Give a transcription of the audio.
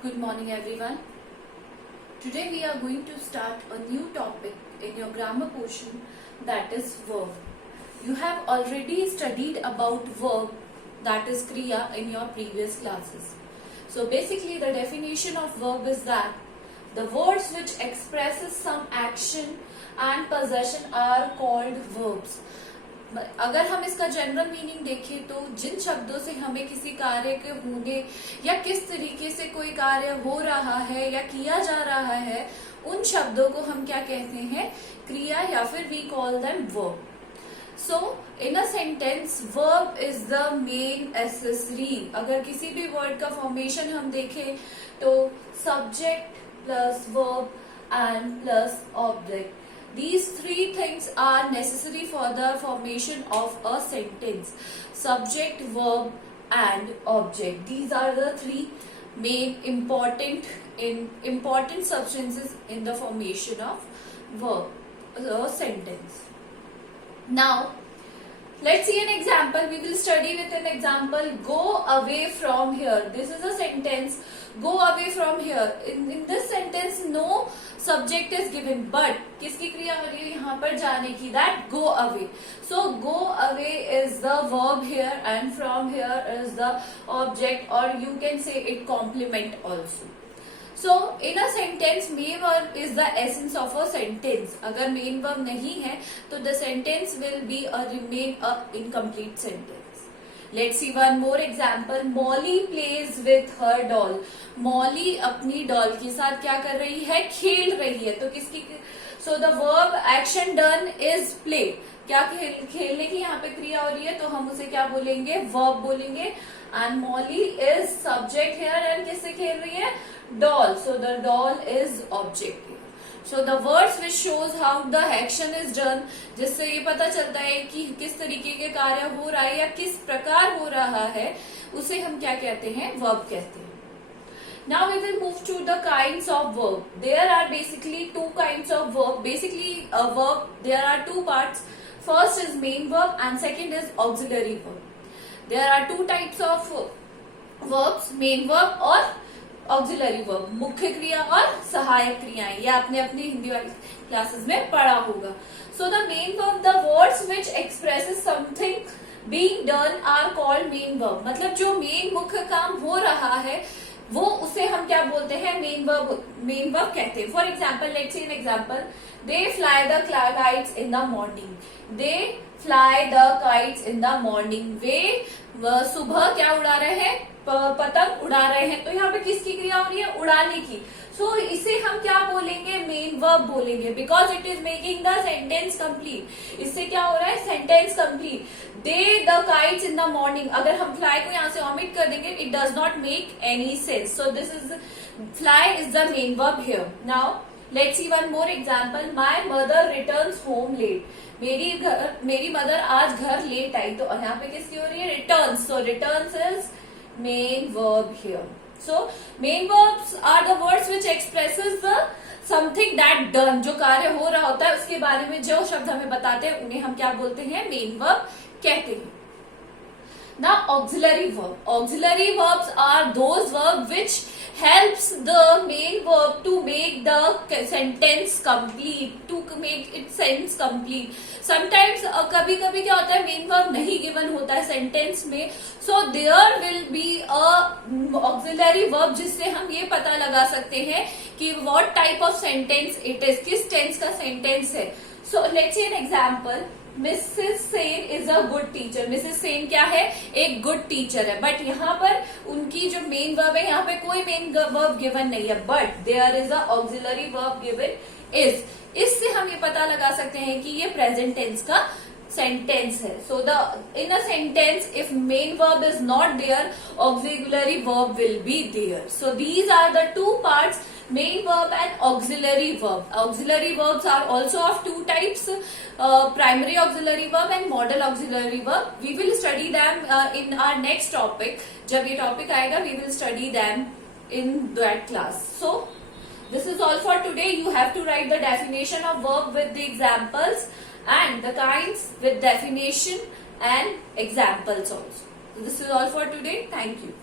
Good morning everyone. Today we are going to start a new topic in your grammar portion, that is verb. You have already studied about verb, that is kriya, in your previous classes. So basically the definition of verb is that the words which expresses some action and possession are called verbs. अगर हम इसका general meaning देखें तो जिन शब्दों से हमें किसी कार्य के होने या किस तरीके से कोई कार्य हो रहा है या किया जा रहा है, उन शब्दों को हम क्या कहते हैं, क्रिया, या फिर we call them verb. So in a sentence verb is the main accessory. अगर किसी भी वर्ड का फॉर्मेशन हम देखें तो subject plus verb and plus object. These three things are necessary for the formation of a sentence. Subject, verb and object. These are the three main important substances in the formation of verb, a sentence. Now, let's see an example. We will study with an example. Go away from here. This is a sentence. Go away from here. In this sentence, no subject is given, but किसकी क्रिया हो रही है यहाँ पर, जाने की, that go away. So go away is the verb here and from here is the object, or you can say it complement also. So in a sentence main verb is the essence of a sentence. अगर main verb नहीं है तो the sentence will be remain a incomplete sentence. Let's see one more example. Molly plays with her doll. Molly अपनी डॉल के साथ क्या कर रही है, खेल रही है. तो किसकी, so the verb action done is play. क्या खेलने की यहाँ पे क्रिया हो रही है, तो हम उसे क्या बोलेंगे, verb बोलेंगे. And Molly is subject here and किससे खेल रही है, doll. So the doll is object here. So the words which shows how the action is done, जिससे ये पता चलता है कि किस तरीके के कार्य हो रहा है या किस प्रकार हो रहा है, उसे हम क्या कहते हैं, verb कहते हैं. Now we will move to the kinds of verb. There are basically two kinds of verb. Basically a verb, there are two parts. First is main verb and second is auxiliary verb. There are two types of verbs, main verb और auxiliary verb, मुख्य क्रिया और सहायक क्रियाएं. ये आपने अपनी हिंदी वाली क्लासेस में पढ़ा होगा. So the main verb, the words which expresses something being done are called main verb. मतलब जो मेन मुख्य काम हो रहा है वो, उसे हम क्या बोलते हैं, मेन वर्ब कहते हैं. For example, let's see an example. They fly the kites in the morning. They fly the kites in the morning. वे सुबह क्या उड़ा रहे हैं, पतंग उड़ा रहे हैं. तो यहाँ पे किसकी क्रिया हो रही है, उड़ाने की. सो इसे हम क्या बोलेंगे, मेन वर्ब बोलेंगे, because it is making the sentence complete. इससे क्या हो रहा है, sentence complete. They the kites in the morning. अगर हम फ्लाई को यहाँ से ऑमिट कर देंगे, it does not make any sense. So this is, fly is the main verb here. Now let's see one more example. My mother returns home late. मेरी mother आज घर लेट आई. तो यहाँ पे किसकी हो रही है, रिटर्न्स. सो returns is main verb here. So main verbs are the words which expresses the something that done. जो कार्य हो रहा होता है उसके बारे में जो शब्द हमें बताते हैं उन्हें हम क्या बोलते हैं, main verb कहते हैं. Now auxiliary verb. Auxiliary verbs are those verbs which helps the main verb to make the sentence complete, to make its sense complete. Sometimes कभी कभी क्या होता है, मेन वर्ब नहीं गिवन होता है सेंटेंस में. So there will be a auxiliary verb, जिससे हम ये पता लगा सकते हैं कि what type of sentence it is, किस टेंस का सेंटेंस है. So let's see an example. Mrs Sen is a good teacher. Mrs Sen क्या है, एक गुड टीचर है. बट यहाँ पर उनकी जो मेन वर्ब है, यहाँ पे कोई मेन वर्ब गिवन नहीं है, but there is a auxiliary verb given is. इससे हम ये पता लगा सकते हैं कि ये प्रेजेंट टेंस का सेंटेंस है. So the in a sentence if main verb is not there, auxiliary verb will be there. So these are the two parts, main verb and auxiliary verb. Auxiliary verbs are also of two types, primary auxiliary verb and modal auxiliary verb. We will study them in our next topic. जब ये topic आएगा, we will study them in that class. So this is all for today. You have to write the definition of verb with the examples and the kinds with definition and examples also. So this is all for today. Thank you.